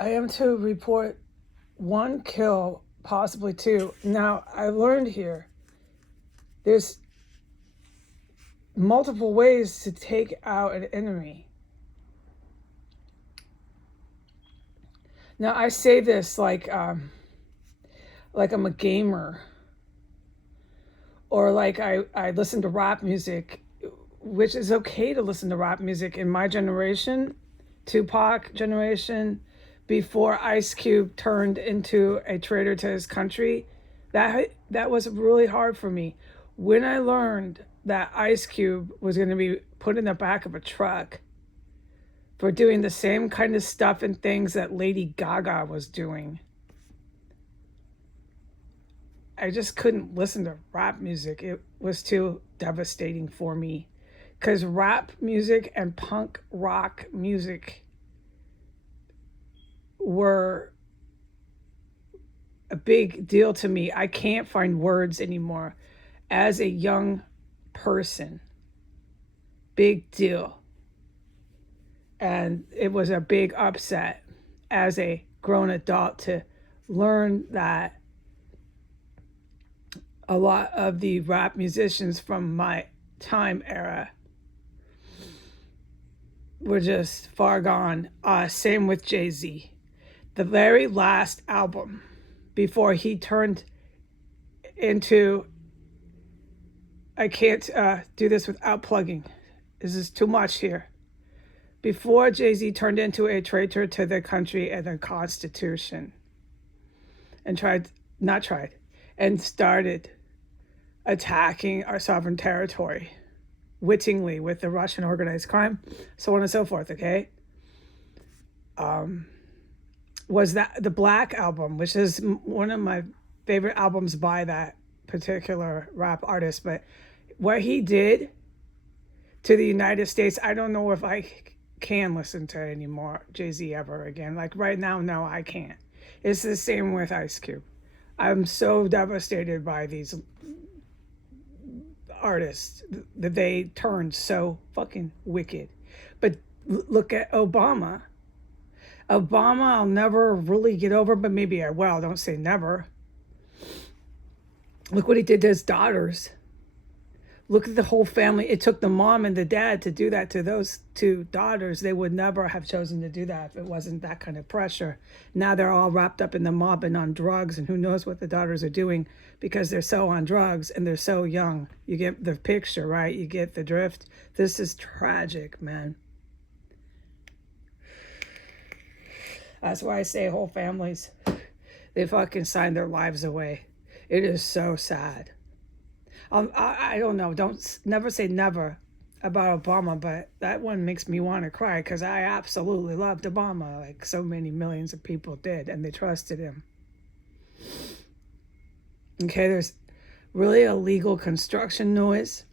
I am to report one kill, possibly two. Now, I learned here there's multiple ways to take out an enemy. Now, I say this like I'm a gamer, or like I listen to rap music, which is okay to listen to rap music in my generation, Tupac generation, before Ice Cube turned into a traitor to his country. That was really hard for me. When I learned that Ice Cube was going to be put in the back of a truck for doing the same kind of stuff and things that Lady Gaga was doing, I just couldn't listen to rap music. It was too devastating for me because rap music and punk rock music were a big deal to me. I can't find words anymore. As a young person, big deal. And it was a big upset as a grown adult to learn that a lot of the rap musicians from my time era were just far gone. Same with Jay-Z. The very last album before he turned into, I can't do this without plugging. This is too much here. Before Jay-Z turned into a traitor to the country and the Constitution and started attacking our sovereign territory wittingly with the Russian organized crime, so on and so forth, okay? Was that the Black Album, which is one of my favorite albums by that particular rap artist, but what he did to the United States, I don't know if I can listen to any more Jay-Z ever again. Like right now, no, I can't. It's the same with Ice Cube. I'm so devastated by these artists that they turned so fucking wicked. But look at Obama. I'll never really get over, but maybe I will. Don't say never. Look what he did to his daughters. Look at the whole family. It took the mom and the dad to do that to those two daughters. They would never have chosen to do that if it wasn't that kind of pressure. Now they're all wrapped up in the mob and on drugs, and who knows what the daughters are doing because they're so on drugs and they're so young. You get the picture, right? You get the drift. This is tragic, man. That's why I say whole families, they fucking signed their lives away. It is so sad. I don't know. Never say never about Obama, but that one makes me want to cry because I absolutely loved Obama, like so many millions of people did, and they trusted him. Okay, there's really illegal construction noise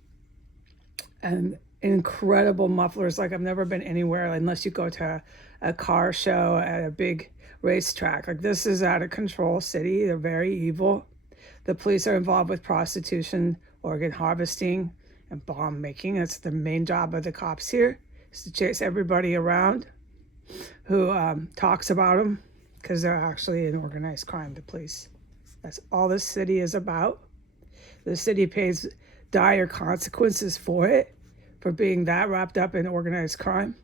and incredible mufflers. Like I've never been anywhere unless you go to a car show at a big racetrack. Like this is out of control city. They're very evil. The police are involved with prostitution, organ harvesting, and bomb making. That's the main job of the cops here, is to chase everybody around who talks about them, because they're actually an organized crime, the police. That's all this city is about. The city pays dire consequences for it, for being that wrapped up in organized crime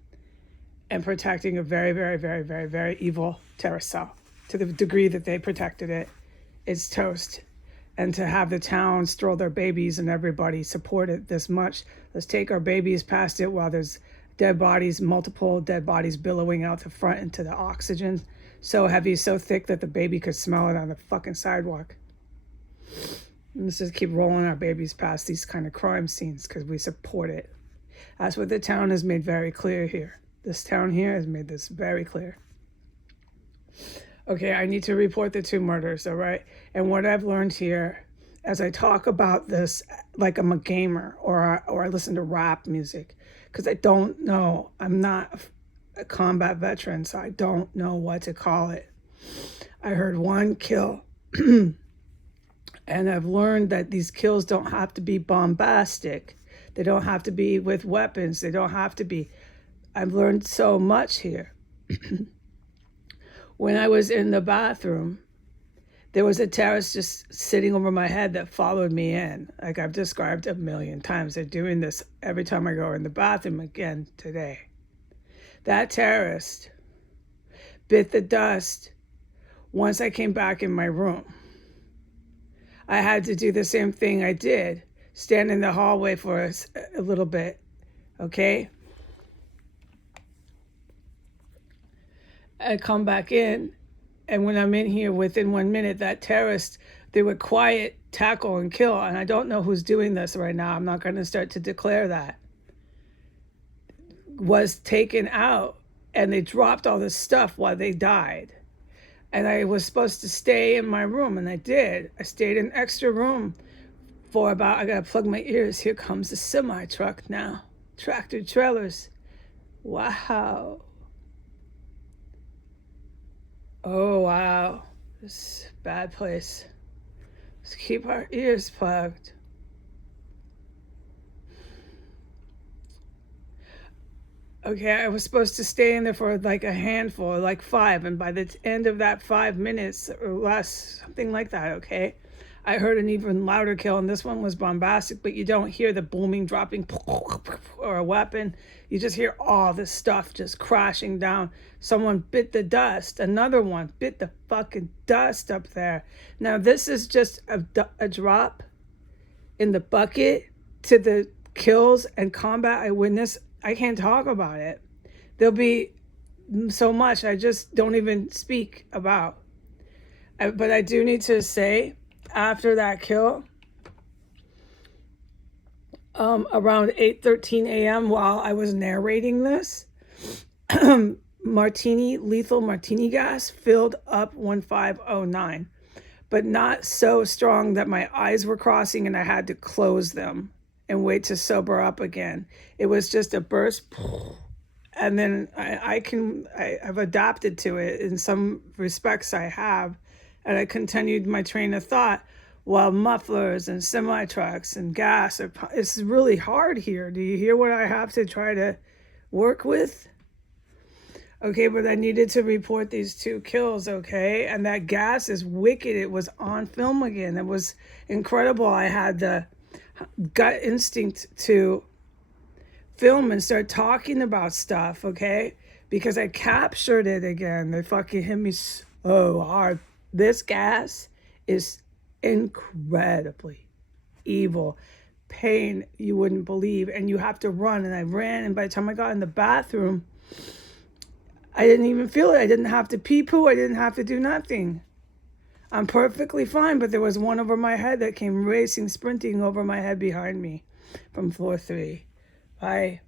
and protecting a very, very, very, very, very evil terrorist cell. To the degree that they protected it, it's toast. And to have the towns throw their babies and everybody support it this much. Let's take our babies past it while there's dead bodies, multiple dead bodies billowing out the front into the oxygen. So heavy, so thick that the baby could smell it on the fucking sidewalk. And let's just keep rolling our babies past these kind of crime scenes because we support it. That's what the town has made very clear here. This town here has made this very clear. Okay, I need to report the two murders, all right? And what I've learned here, as I talk about this, like I'm a gamer or I listen to rap music, because I don't know. I'm not a combat veteran, so I don't know what to call it. I heard one kill, and I've learned that these kills don't have to be bombastic. They don't have to be with weapons. They don't have to be. I've learned so much here. When I was in the bathroom, there was a terrorist just sitting over my head that followed me in. Like I've described a million times. They're doing this every time I go in the bathroom again today. That terrorist bit the dust once I came back in my room. I had to do the same thing I did, stand in the hallway for a little bit, okay? I come back in, and when I'm in here within 1 minute, that terrorist, they were quiet, tackle, and kill, and I don't know who's doing this right now. I'm not going to start to declare that. Was taken out, and they dropped all this stuff while they died. And I was supposed to stay in my room, and I did. I stayed in extra room for about, I gotta plug my ears. Here comes the semi truck now. Tractor trailers. Wow. Oh, wow. This is a bad place. Let's keep our ears plugged. Okay, I was supposed to stay in there for like a handful, like 5, and by the end of that 5 minutes or less, something like that, okay, I heard an even louder kill, and this one was bombastic, but you don't hear the booming, dropping, or a weapon. You just hear all this stuff just crashing down. Someone bit the dust. Another one bit the fucking dust up there. Now, this is just a drop in the bucket to the kills and combat I witnessed. I can't talk about it. There'll be so much I just don't even speak about. But I do need to say, after that kill, around 8:13 a.m. while I was narrating this, lethal martini gas filled up 1509, but not so strong that my eyes were crossing and I had to close them and wait to sober up again. It was just a burst, and then I've adapted to it in some respects. I have, and I continued my train of thought while mufflers and semi trucks and gas it's really hard here. Do you hear what I have to try to work with? Okay, but I needed to report these 2 kills, okay? And that gas is wicked. It was on film again. It was incredible. I had the gut instinct to film and start talking about stuff, okay? Because I captured it again. They fucking hit me so hard. This gas is incredibly evil. Pain you wouldn't believe. And you have to run. And I ran. And by the time I got in the bathroom, I didn't even feel it. I didn't have to pee-poo. I didn't have to do nothing. I'm perfectly fine, but there was one over my head that came racing, sprinting over my head behind me from floor 3. Bye.